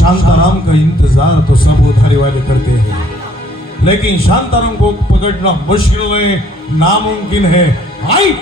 शांताराम का इंतजार तो सब उधारी वाले करते हैं। लेकिन शांताराम को पकड़ना मुश्किल है नामुमकिन है। आई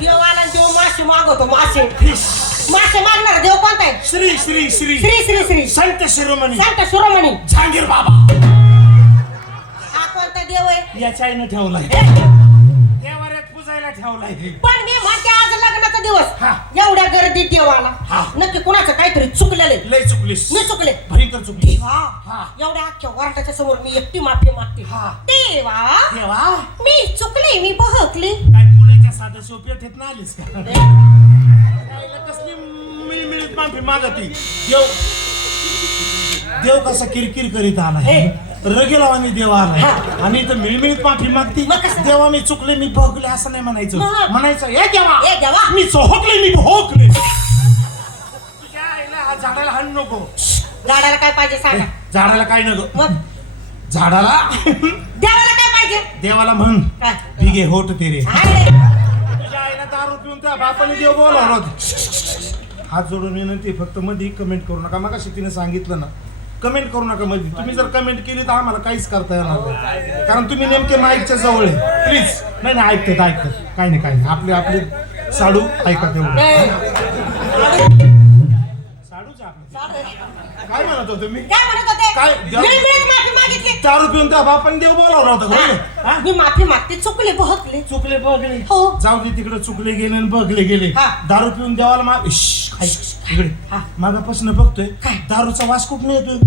देव आला आणि देव मासे मागवतो मासे. फिश मासे मागणार देव कोणता आहे? श्री श्री श्री. श्री श्री श्री. संत शिरोमणी. संत शिरोमणी. जहांगीर बाबा. हा कोणता देव आहे? याच्या आईनं ठेवलाय? देवाऱ्यात पुजायला ठेवलाय पण मी म्हणते आज लग्नाचा दिवस. एवढ्या गर्दीत देव आला हा. नक्की कुणाचं काहीतरी चुकलेलं. लय चुकलीस मी चुकले भयंकर चुकली हा. एवढ्या अख्ख्या वराटाच्या समोर मी एकटी माफी मागते हा. देवा देवा मी चुकले मी बहकली काय पुण्याच्या साध्या सोप्या ठेत ना आलीस का कसली मिळमिळीत माफी मागती देव देव कसा किरकिर करीत आला हे. रगेला आणि देव हा. आणि इथं मिळमिळीत माफी मागती मग कसं? देवा मी चुकले मी भोगले असं नाही म्हणायचं. मग? म्हणायचं हे देवा ए देवा. मी चोहकले मी भोगले. तुझ्या आईला हा झाडाला हाण नको. झाडाला काय पाहिजे सांगा. झाडाला काय नको? मग? झाडाला? देवाला काय पाहिजे? देवाला म्हण. काय? पिगे होट तेरे. अरे, तुझ्या आईला दारू पिऊन त्या बापाने देव बोलावला होता. हात जोडून विनंती आहे, फक्त मध्ये कमेंट करू नका. मग तिने सांगितलं ना कमेंट करू नका मध्ये तुम्ही जर कमेंट केली तर आम्हाला काहीच करता येणार नाही. कारण तुम्ही नेमके माईकच्या जवळ आहे. प्लीज नाही नाही ऐकतात ऐकतात काही नाही काही नाही. आपले आपले साडू ऐका तेवढं. साडूच आपले. काय म्हणत होते मी? काय मागितली. दारू पिऊन त्या बापाने देव बोलावला होता? हा? मी माफी मागते चुकले बहकले चुकले बघले. हो. जाऊ दे तिकडे चुकले गेले आणि बघले गेले. हा. दारू पिऊन देवाला मा इश्श, इकडे. हा. मागापासून बघतोय काय? दारूचा वास कुठून येतोय?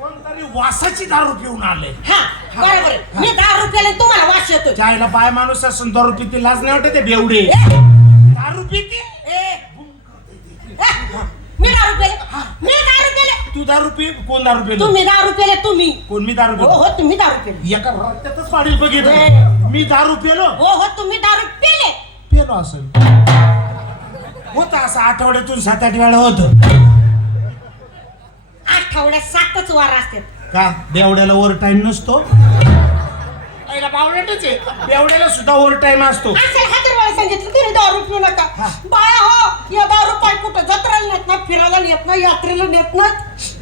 कोणतरी वासाची दारू पिऊन आले. हा बरोबर. मी दहा रुपयाला तुम्हाला वास येतोय. चायला बाय माणूस असून दारू पिती लाज नाही वाटत ते बेवडे? ए, दारू पिते ए, ए, मी दहा रुपयाला मी दहा रुपयाला तू दारू पी कोण दारू पिलो? तुम्ही दहा रुपयाला तुम्ही. कोण मी दारू हो पिलो? हो तुम्ही दारू पेले. एका रस्त्यातच पाडील बघितलं. मी दारू पिलो? हो हो तुम्ही दारू पेले. पेलो असेल होत असं आठवड्यातून सात आठ वेळा होत. आठवड्यात सातच वार असतात. का? बेवड्याला ओव्हर टाइम नसतो. बावड्यातच आहे. बेवड्याला सुद्धा ओव्हर टाइम असतो. असेल हजार वेळा सांगितलं तिने दारू पिऊ नका. हा. बाया हो या दारू पाय कुठं जत्रेला नेत ना फिरायला नेत ना यात्रेला नेत ना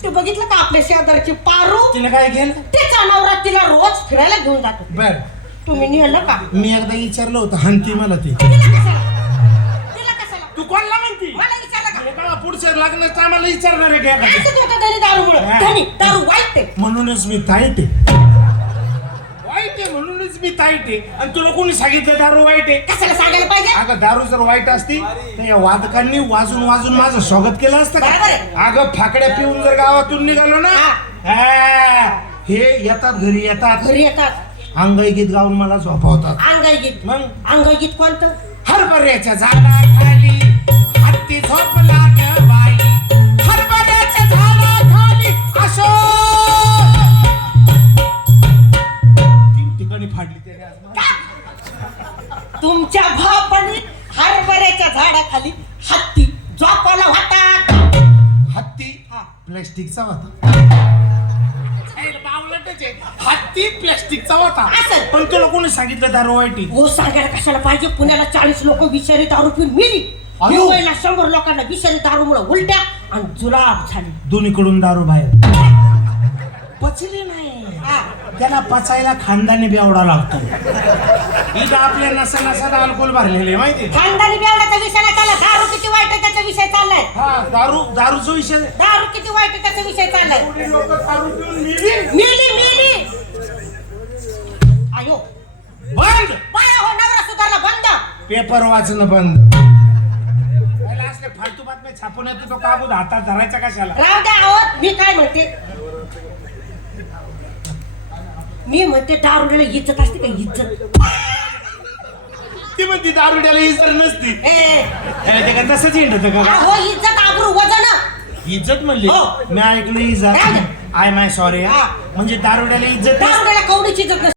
ते बघितलं का आपल्या शेजारची पारू? तिने काय केलं ते जनावरात तिला रोज फिरायला घेऊन जातो. बर. तुम्ही नेलं का? मी एकदा विचारलं होतं हंती मला ती. तिला कशाला? तिला कशाला? तू कोणला म्हणती? मला विचारलं का? एका पुढच्या लग्नाचं आम्हाला विचारणार आहे का? एखादं? असंच होतं धनी दारूमुळे हा. धनी दारू वाईट आहे. म्हणूनच मी ताईट आहे. मी ताईट आहे आणि तुला कोणी सांगितलं दारू वाईट आहे? कशाला सांगायला पाहिजे? अगं दारू जर वाईट असती तर या वादकांनी वाजून वाजून माझं स्वागत केलं असतं बरोबर आहे. का अगं फाकड्या पिऊन जर गावातून निघालो ना हा, हे येतात घरी येतात. घरी येतात. अंगाई गीत गाऊन मला झोपवतात. अंगाई गीत. मग? अंगाई गीत कोणतं? हरभऱ्याच्या झाडाखाली हत्ती झोपला ग बाई. हरभऱ्याच्या झाडाखाली असो प्लॅस्टिकचा होता खायला बावळटच आहे. हत्ती प्लॅस्टिकचा होता असं. पण तुला कोणी सांगितलं दारू वाईटी हो सांगायला कशाला पाहिजे पुण्याला चाळीस लोक विषारी दारू पिऊन मिली अयो. मुंबईला शंभर लोकांना विषारी दारूमुळे उलट्या आणि जुलाब झाली दोन्हीकडून दारू बाहेर पचली नाही हा. त्याला पचायला खानदानी बेवडा लागतो इथं आपल्या नसा नसात अल्कोहोल भरलेले माहिती आहे? खानदानी बेवड्याचा विषय नाही चालला दारू किती वाईट आहे त्याचा विषय चाललाय हा दारू दारूचा विषय दारू किती वाईट आहे त्याचा विषय चाललाय. एवढी लोकं दारू पिऊन मिली. Milli milli. आयो. बंद! बाया हो नवरा सुधारला बंद. पेपर वाचणं बंद. पहिला असले फालतू बातम्या छापून येतो तो कागद हातात धरायचा कशाला? राहू द्या आहोत. मी काय म्हणते? मी म्हणते दारुड्याला इज्जत असते का इज्जत? ती म्हणती दारुड्याला इज्जत नसती. ए. त्याला ते का तसंच हिंडत का? अहो इज्जत वजन इज्जत म्हणली हो. मी ऐकलं इज्जत राहू दे. आय माय सॉरी हा. म्हणजे दारुड्याला इज्जत. दारुड्याला कवडीची इज्जत नसते